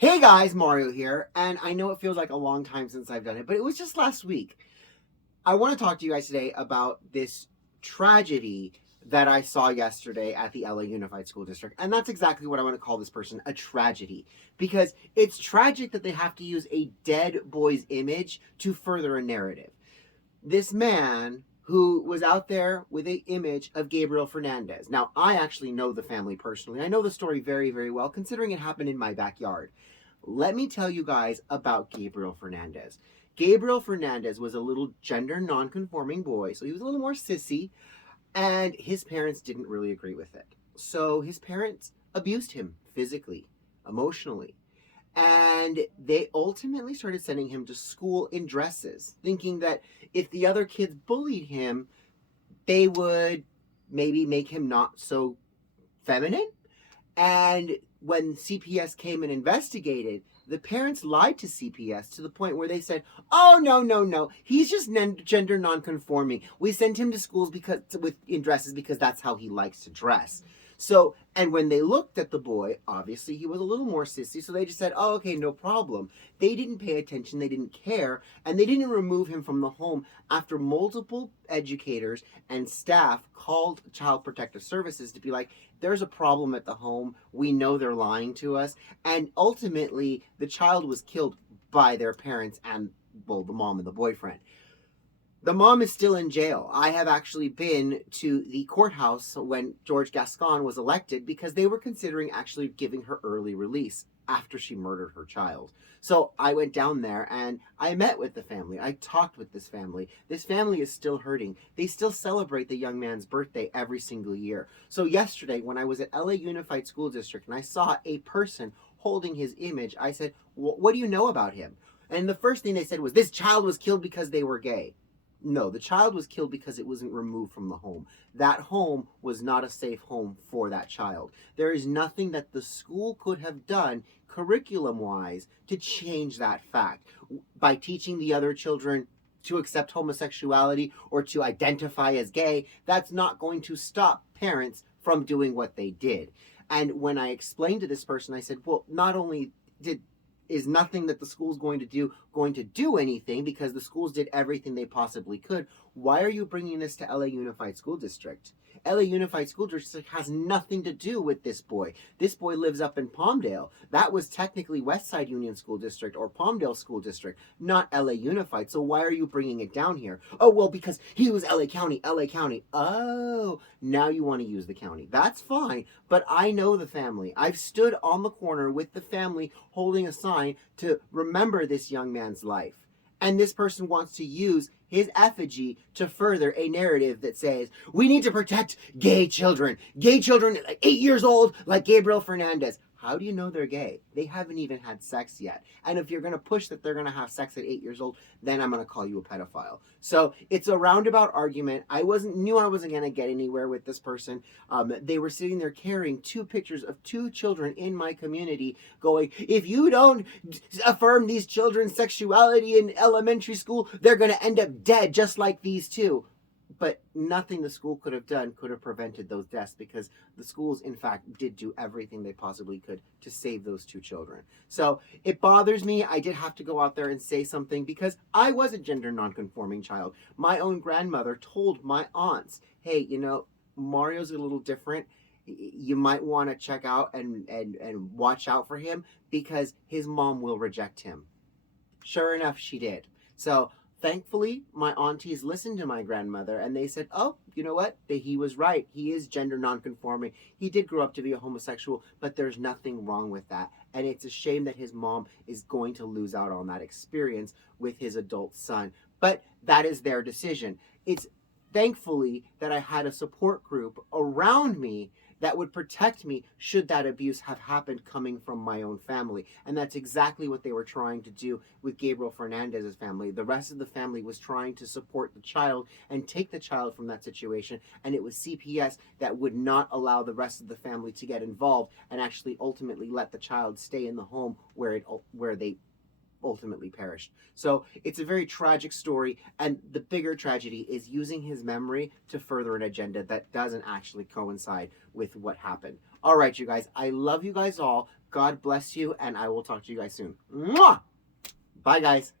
Hey guys, Mario here, and I know it feels like a long time since I've done it, but it was just last week. I want to talk to you guys today about this tragedy that I saw yesterday at the LA Unified School District, and that's exactly what I want to call this person, a tragedy, because it's tragic that they have to use a dead boy's image to further a narrative. This man who was out there with an image of Gabriel Fernandez. Now, I actually know the family personally. I know the story very, very well, considering it happened in my backyard. Let me tell you guys about Gabriel Fernandez. Gabriel Fernandez was a little gender non-conforming boy, so he was a little more sissy, and his parents didn't really agree with it. So his parents abused him physically, emotionally, and they ultimately started sending him to school in dresses, thinking that if the other kids bullied him, they would maybe make him not so feminine. And when CPS came and investigated, the parents lied to CPS to the point where they said, "Oh, no, no, no, he's just gender non-conforming. We sent him to schools in dresses because that's how he likes to dress." So, and when they looked at the boy, obviously he was a little more sissy, so they just said, "Oh, okay, no problem." They didn't pay attention, they didn't care, and they didn't remove him from the home after multiple educators and staff called Child Protective Services to be like, "There's a problem at the home. We know they're lying to us." And ultimately, the child was killed by their parents and, well, the mom and the boyfriend. The mom is still in jail. I have actually been to the courthouse when George Gascon was elected because they were considering actually giving her early release after she murdered her child. So I went down there and I met with the family. I talked with this family. This family is still hurting. They still celebrate the young man's birthday every single year. So yesterday, when I was at LA Unified School District and I saw a person holding his image, I said, "What do you know about him?" And the first thing they said was, "This child was killed because they were gay." No, the child was killed because it wasn't removed from the home. That home was not a safe home for that child. There is nothing that the school could have done curriculum wise to change that fact. By teaching the other children to accept homosexuality or to identify as gay, that's not going to stop parents from doing what they did. And when I explained to this person, I said, "Well, not only did is nothing that the school's going to do anything because the schools did everything they possibly could. Why are you bringing this to LA Unified School District? LA Unified School District has nothing to do with this boy. This boy lives up in Palmdale. That was technically Westside Union School District or Palmdale School District, not LA Unified. So why are you bringing it down here?" "Oh, well, because he was LA County, LA County." "Oh, now you want to use the county. That's fine, but I know the family. I've stood on the corner with the family holding a sign to remember this young man's life. And this person wants to use his effigy to further a narrative that says, we need to protect gay children. Gay children at 8 years old, like Gabriel Fernandez." How do you know they're gay? They haven't even had sex yet. And if you're going to push that they're going to have sex at 8 years old, then I'm going to call you a pedophile. So it's a roundabout argument. I knew I wasn't going to get anywhere with this person. They were sitting there carrying two pictures of two children in my community going, "If you don't affirm these children's sexuality in elementary school, they're going to end up dead just like these two." But nothing the school could have done could have prevented those deaths because the schools, in fact, did do everything they possibly could to save those two children. So it bothers me. I did have to go out there and say something because I was a gender nonconforming child. My own grandmother told my aunts, "Hey, Mario's a little different. You might want to check out and watch out for him because his mom will reject him." Sure enough, she did. So thankfully, my aunties listened to my grandmother and they said, "Oh, you know what? He was right. He is gender nonconforming. He did grow up to be a homosexual, but there's nothing wrong with that." And it's a shame that his mom is going to lose out on that experience with his adult son. But that is their decision. It's thankfully that I had a support group around me that would protect me should that abuse have happened coming from my own family. And that's exactly what they were trying to do with Gabriel Fernandez's family. The rest of the family was trying to support the child and take the child from that situation. And it was CPS that would not allow the rest of the family to get involved and actually ultimately let the child stay in the home where they ultimately perished. So it's a very tragic story, and the bigger tragedy is using his memory to further an agenda that doesn't actually coincide with what happened. All right, you guys, I love you guys all. God bless you, and I will talk to you guys soon. Mwah! Bye, guys.